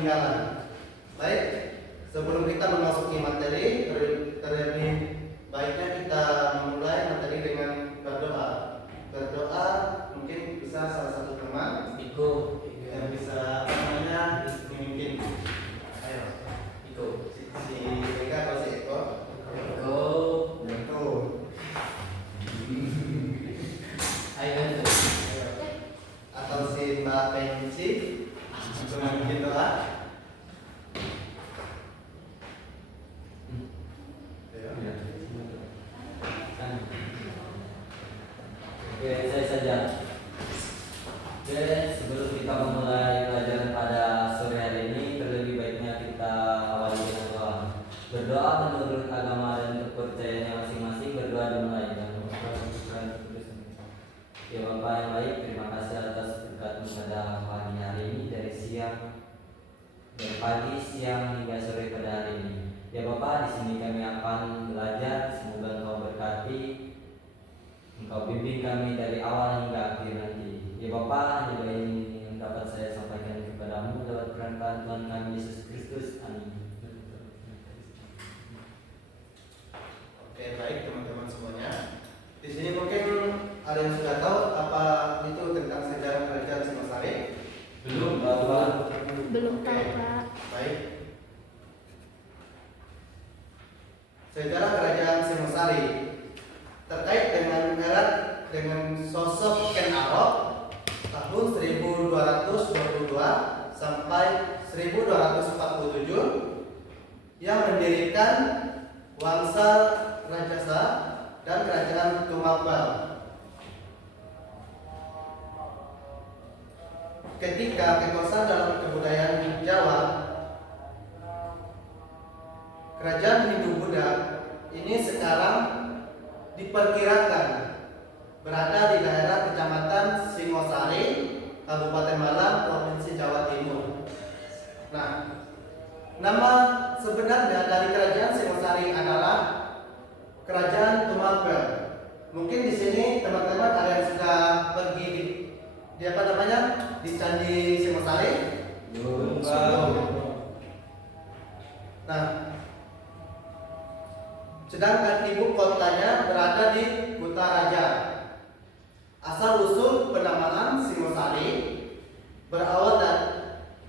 peninggalan. Baik, sebelum kita memasuki materi, terlebih baiknya kita memulai materi dengan berdoa. Berdoa mungkin bisa salah satu teman yang bisa memimpin. Ayo, si Eka atau si Eko? Atau si Mbak Pensi untuk memimpin doa. Oke, saya saja. Oke, sebelum kita memulai pelajaran pada sore hari ini, terlebih baiknya kita awali dengan doa. Berdoa menurut agama dan kepercayaannya masing-masing. Berdoa dimulai dengan Ya Bapa yang baik, terima kasih atas berkat-Mu pada pagi hari ini, dari pagi, siang hingga sore pada hari ini. Ya Bapa, di sini kami akan belajar. Semoga Engkau berkati, Engkau bimbing kami dari awal hingga akhir nanti. Ya Bapa, hanya ini yang dapat saya sampaikan kepada-Mu lewat perkataan Tuhan kami Yesus Kristus. Amin. Oke, baik teman-teman semuanya. Di sini mungkin ada yang sudah tahu apa itu tentang sejarah kerajaan Singosari? Belum, Bapak. Belum tahu, Pak. Baik. Sejarah kerajaan Singosari terkait dengan erat dengan sosok Ken Arok tahun 1222 sampai 1247 yang mendirikan Wangsa Rajasa dan kerajaan Tumapel. Ketika kekuasaan dalam kebudayaan Jawa, kerajaan Hindu-Buddha ini sekarang diperkirakan berada di daerah Kecamatan Singosari, Kabupaten Malang, Provinsi Jawa Timur. Nah, nama sebenarnya dari kerajaan Singosari adalah Kerajaan Tumapel. Mungkin di sini teman-teman ada yang sudah pergi di apa namanya di Candi Singosari? Belum. Nah, sedangkan ibu kotanya berada di Kutaraja. Asal usul penamaan Singosari berawal dari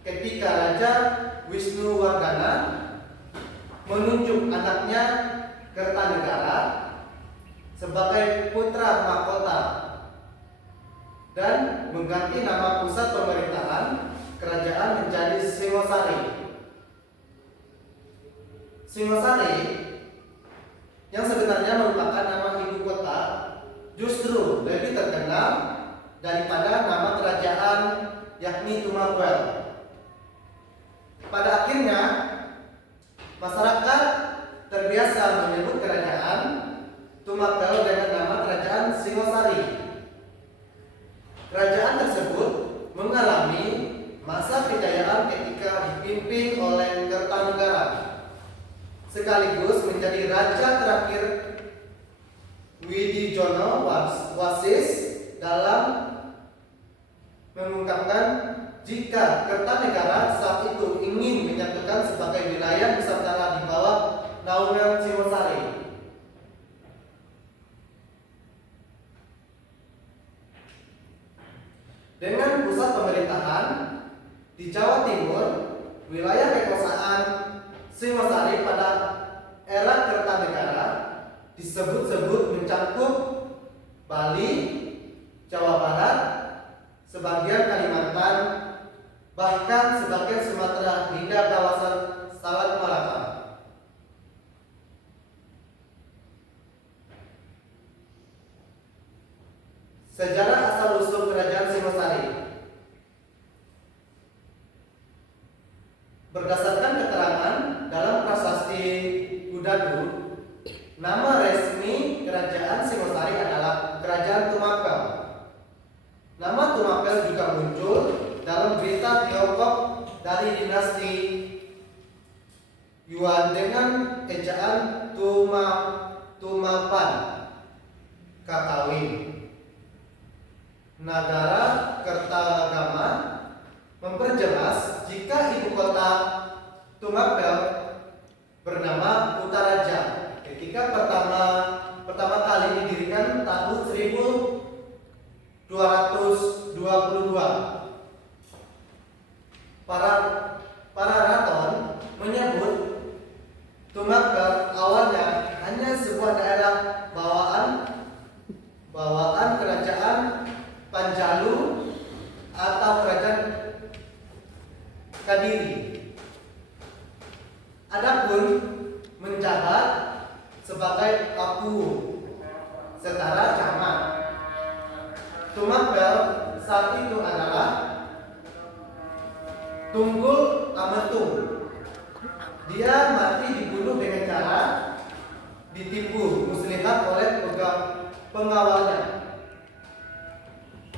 ketika Raja Wisnuwardana menunjuk anaknya Kertanegara sebagai putra mahkota dan mengganti nama pusat pemerintahan kerajaan menjadi Singosari. Singosari yang sebenarnya merupakan nama ibu kota justru lebih terkenal daripada nama kerajaan yakni Tumapel. Pada akhirnya masyarakat terbiasa menyebut kerajaan Tumapel dengan nama kerajaan Singosari. Kerajaan tersebut mengalami masa kejayaan ketika dipimpin oleh Kertanegara, sekaligus menjadi raja terakhir Widijono Wasis dalam mengungkapkan jika Kertanegara saat itu ingin menyatukan sebagai wilayah Nusantara di bawah naungan Singosari. Dengan pusat pemerintahan di Jawa Timur, wilayah kekuasaan Singosari pada era Kertanegara disebut-sebut mencakup Bali, Jawa Barat, sebagian Kalimantan, bahkan sebagian Sumatera hingga kawasan Selat Malaka. Sejarah asal-usul kerajaan Singosari. Berdasarkan keterangan dalam prasasti Gudadu, nama resmi kerajaan Singosari adalah Kerajaan Tumapel. Nama Tumapel juga muncul dalam berita Tiongkok dari dinasti Yuan dengan ejaan Tumapan Kakawin. Nagara Kertagama memperjelas jika ibu kota Tumapel bernama Kutaraja. Ketika pertama kali didirikan tahun 1222. Para raton menyebut Tumapel awalnya hanya sebuah daerah bawaan kerajaan Panjalu atau kerajaan Kadiri. Adapun menjabat sebagai Aku setara camat. Tumapel saat itu adalah Tunggul Ametung. Dia mati dibunuh dengan cara ditipu muslihat oleh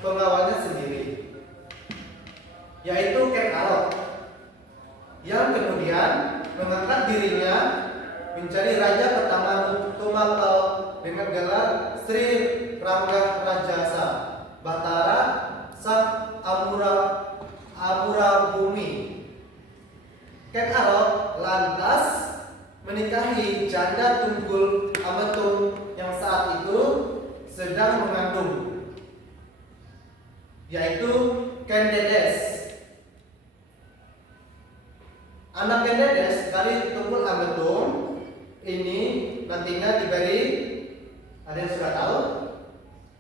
pengawalnya sendiri, yaitu Kek Arok, yang kemudian mengangkat dirinya menjadi raja pertama Tumapel dengan gelar Sri Rangga Rajasa Batara Sang Amura Bumi. Kek Arok lantas menikahi janda Tunggul Ametung yang saat itu sedang mengandung, yaitu Ken Dedes. Anak Ken Dedes dari Tunggul Ametung ini nantinya diberi, ada yang sudah tahu?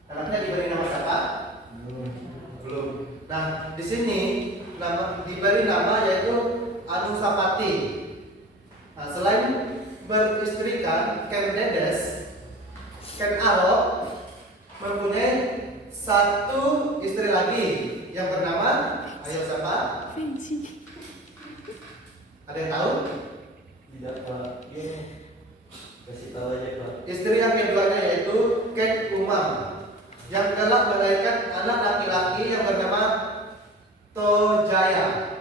Anaknya diberi nama siapa? Belum. Nah, di sini diberi nama yaitu Anusapati. Nah, selain beristrikan Ken Dedes, Ken Arok mempunyai satu istri lagi yang bernama, ayo siapa? Ada yang tahu? Tidak Pak. Ini kasih tahu aja Pak. Istri yang keduanya yaitu Kek Umam yang kelak melahirkan anak laki-laki yang bernama Tojaya.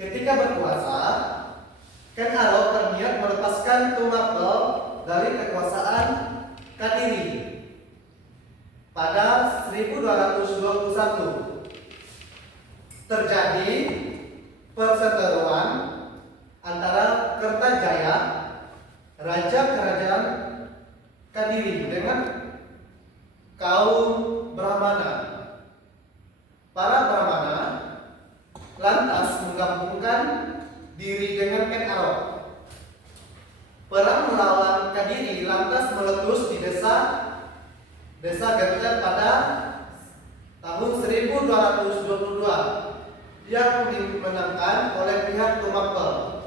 Ketika berkuasa, Ken Arok berniat melepaskan Tumapel dari kekuasaan Kadiri pada 1221. Terjadi perseteruan antara Kertajaya, raja kerajaan Kadiri, dengan kaum Brahmana. Para Brahmana lantas menggabungkan diri dengan Ken Arok. Perang melawan Kadiri lantas meletus di desa Gerter pada tahun 1222 yang dimenangkan oleh pihak Tumapel.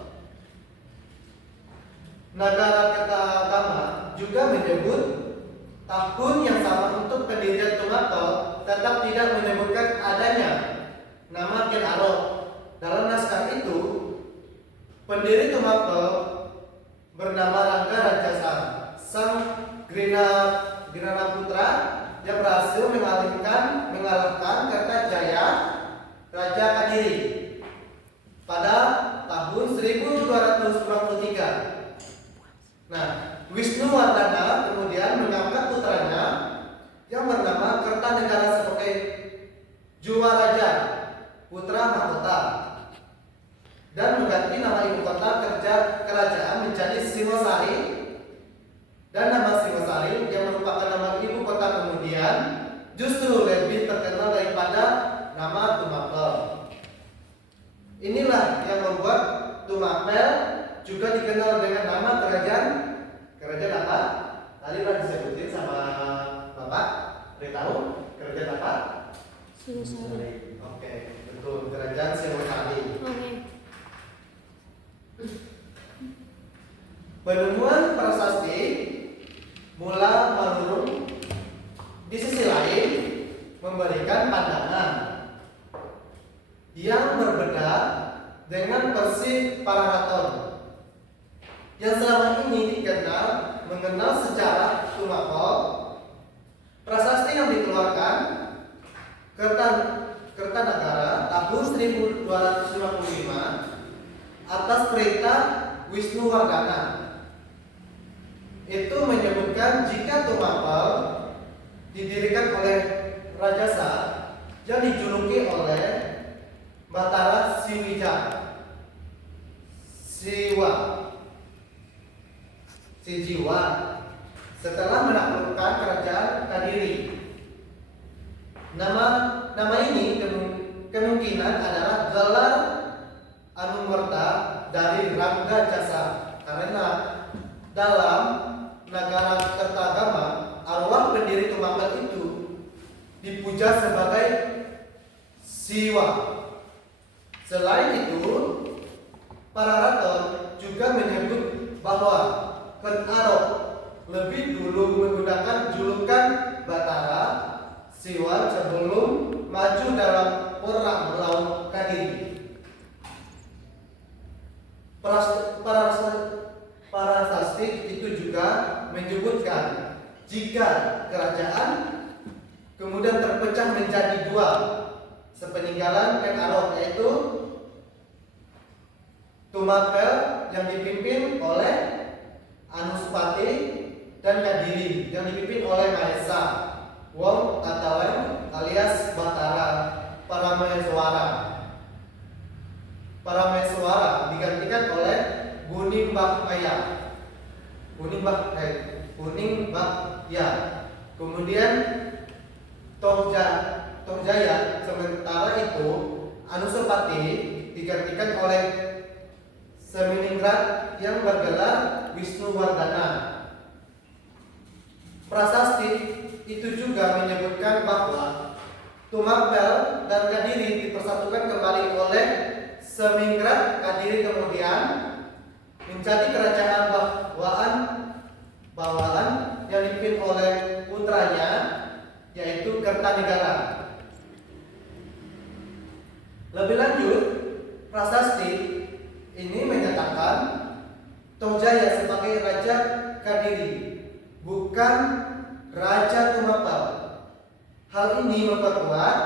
Nagara Kertagama juga menyebut tahun yang sama untuk pendirian Tumapel, tetap tidak menyebutkan adanya nama Ken Arok. Dalam naskah itu, pendiri Tumapel bernama Rangga Rajasa Sang Grina Putra yang berhasil mengalahkan Kertajaya, Raja Kadiri pada tahun 1293. Nah, Wisnuwardana kemudian mengangkat putranya yang bernama Kertanegara sebagai Juwaraja, putra mahkota, dan mengganti nama ibu kota kerajaan menjadi Singosari, dan nama Singosari yang merupakan nama ibu kota kemudian justru lebih terkenal daripada nama Tumapel. Inilah yang membuat Tumapel juga dikenal dengan nama kerajaan apa? Tadi sudah disebutin sama Bapak. Beritahu kerajaan apa? Singosari. Oke, betul, kerajaan Singosari. Oke. Penemuan prasasti Mula Manurung di sisi lain memberikan pandangan yang berbeda dengan versi para raton yang selama ini mengenal sejarah Tumapel. Prasasti yang dikeluarkan Kertanegara tahun 1255 atas perintah Wisnuwardana itu menyebutkan jika Tumapel didirikan oleh Rajasa yang dijuluki oleh Batara Siwa Sijiwa setelah menaklukkan kerajaan Kadiri. Nama ini kemungkinan adalah gelar Anumerta dari Rangga Jasa, karena dalam negara Kertagama arwah pendiri Tumapel itu dipuja sebagai Siwa. Selain itu, para raton juga menyebut bahwa Ken Arok lebih dulu menggunakan julukan Batara Siwa sebelum maju dalam perang melawan Kadiri. Para sastra itu juga menyebutkan jika kerajaan kemudian terpecah menjadi dua sepeninggalan Ken Arok, yaitu Tumapel yang dipimpin oleh Anuspati dan Kadiri yang dipimpin oleh Mahesa Wong Ataweng alias Batara Parameswara digantikan oleh Guning Bakya. Kemudian Tohjaya, sementara itu Anusapati digantikan oleh Seminingrat yang bergelar Wisnuwardana. Prasasti itu juga menyebutkan bahwa Tumapel dan Kadiri dipersatukan kembali oleh Semingrat Kadiri, kemudian menjadi kerajaan bawaan yang dipimpin oleh putranya yaitu Kertanegara. Lebih lanjut, prasasti ini menyatakan Tohjaya sebagai Raja Kadiri, bukan Raja Tumapel. Hal ini memperkuat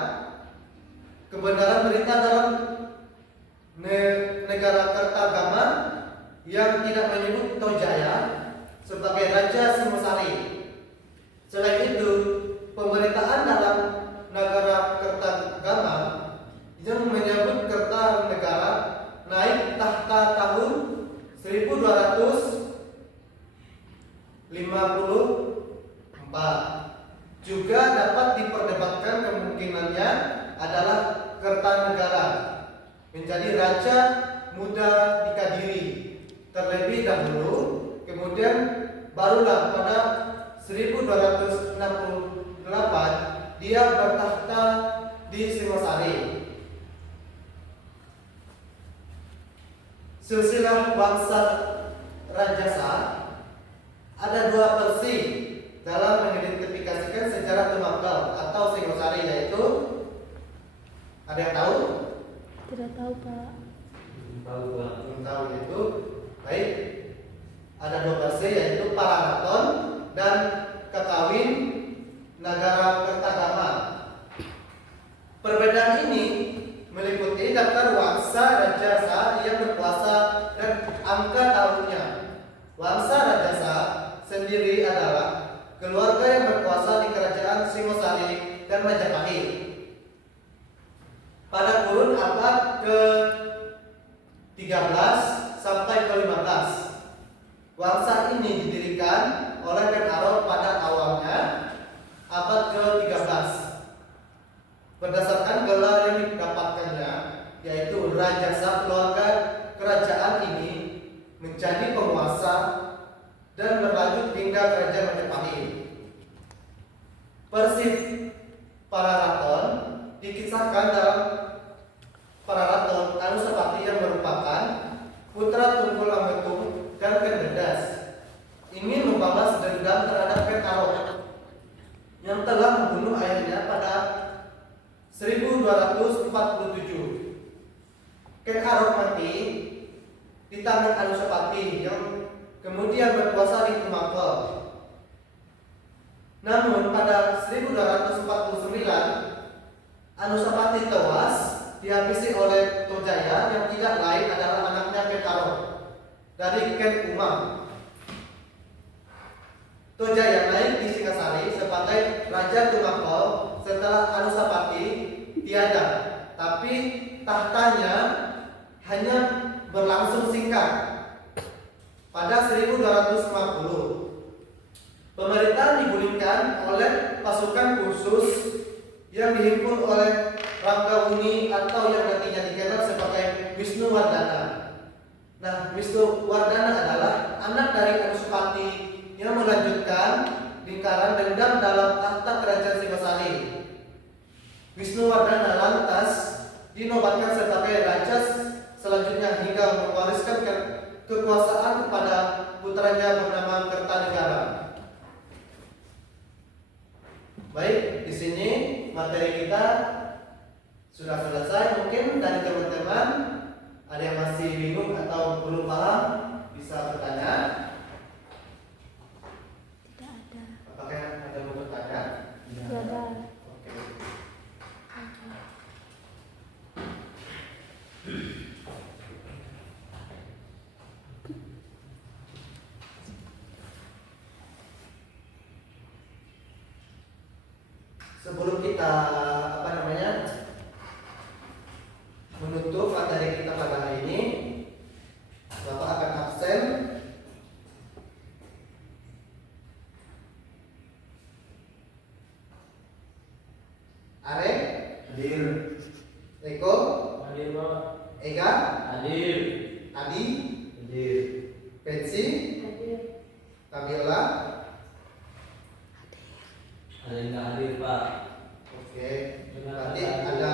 kebenaran berita dalam negara Kertagama yang tidak menyebut Tohjaya sebagai Raja Singosari. Selain itu, pemerintahan dalam negara Kertagama yang menyebut Kertanegara naik tahta tahun 1254. Juga dapat diperdebatkan kemungkinannya adalah Kertanegara menjadi raja muda di Kadiri terlebih dahulu, kemudian barulah pada 1268 dia bertahta di Singosari. Silsilah bangsa Rajasa ada dua versi dalam mengidentifikasikan sejarah Tumapel atau Singosari, yaitu ada yang tahu? Tidak tahu, Pak. Belum Tahu itu. Baik. Ada dua versi, yaitu Pararaton dan Kakawin Nagara Kertagama. Perbedaan ini meliputi daftar wangsa Rajasa yang berkuasa dan angka tahunnya. Wangsa Rajasa sendiri adalah keluarga yang berkuasa di kerajaan Singosari dan Majapahit pada kurun abad ke-13 sampai ke-15. Wangsa ini didirikan oleh Ken Arok pada awalnya abad ke-13 berdasarkan gelar yang didapatkannya, yaitu Rajasa. Keluarga kerajaan ini menjadi penguasa dan berlanjut hingga kerajaan Majapahit. Persif Pararaton dikisahkan dalam Pararaton Anusapati yang merupakan putra Tunggul Ametung dan Ken Bedas ingin membalas dendam terhadap Ken Arok yang telah membunuh ayahnya pada 1247. Ken Arok mati di tangan Anusapati yang kemudian berkuasa di Tumapel. Namun pada 1249 Anusapati tewas dihabisi oleh Tohjaya yang tidak lain adalah anaknya Ken Arok dari Ken Umang. Tohjaya naik di Singasari sebagai Raja Tumapel setelah Anusapati yang dihimpun oleh Rangga Uni atau yang nantinya dikenal sebagai Wisnu Wardana. Nah, Wisnu Wardana adalah anak dari Anusapati yang melanjutkan lingkaran dendam dalam tahta kerajaan Singosari. Wisnu Wardana lantas dinobatkan sebagai raja selanjutnya hingga mewariskan kekuasaan kepada putranya bernama Kertanegara. Baik, di sini materi kita sudah selesai. Mungkin dari teman-teman ada yang masih bingung atau belum paham bisa bertanya. Tidak ada. Apakah ada yang mau bertanya? Tidak ada. Oke. Sebelum kita menutup materi kita pada hari ini, Bapak akan absen. Arek, Hadir. Eko, Hadir, Pak. Ega, Hadir. Adi, Hadir. Pensi, Hadir. Kabiola. Ada yang nggak hadir Pak? Oke. Berarti ada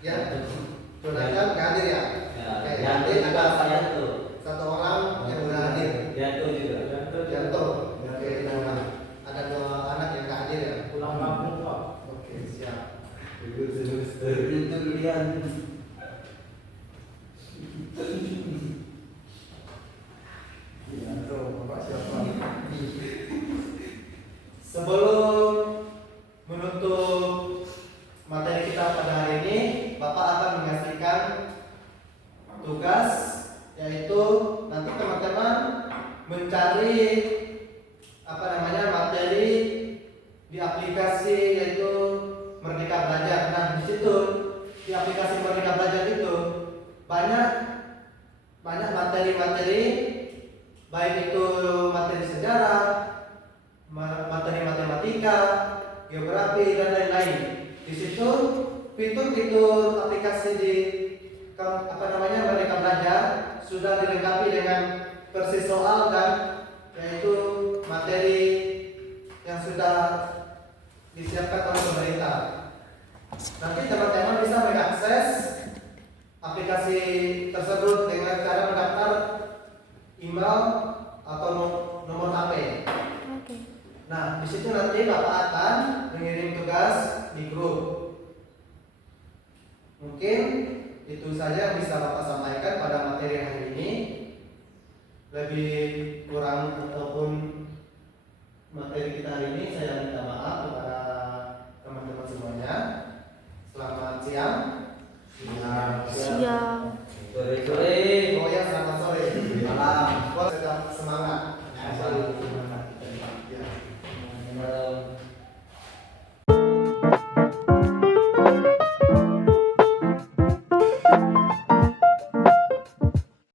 ya Jonathan nggak hadir ya? Ya, Oke. Yanto Berarti juga ada saya tuh. satu orang yang nggak hadir. Yanto juga. Janto. Oke. Nah, ada 2 anak yang nggak hadir ya? Pulang kampung, Pak. Oke, siap. Itu kalian. Sebelum menutup materi kita pada hari ini, Bapak akan mengasihkan tugas, yaitu nanti teman-teman mencari materi di aplikasi yaitu Merdeka Belajar. Nah, di situ di aplikasi Merdeka Belajar itu banyak materi-materi, baik itu materi sejarah, materi matematika, geografi dan lain-lain. Di situ fitur-fitur aplikasi di Merdeka Belajar sudah dilengkapi dengan versi soal dan yaitu materi yang sudah disiapkan oleh pemerintah. Nanti teman-teman bisa mengakses aplikasi tersebut dengan cara mendaftar email atau nomor HP. Oke. Nah, di situ nanti Bapak akan mengirim tugas di grup. Mungkin itu saja yang bisa Bapak sampaikan pada materi hari ini. Lebih kurang ataupun materi kita hari ini saya minta maaf kepada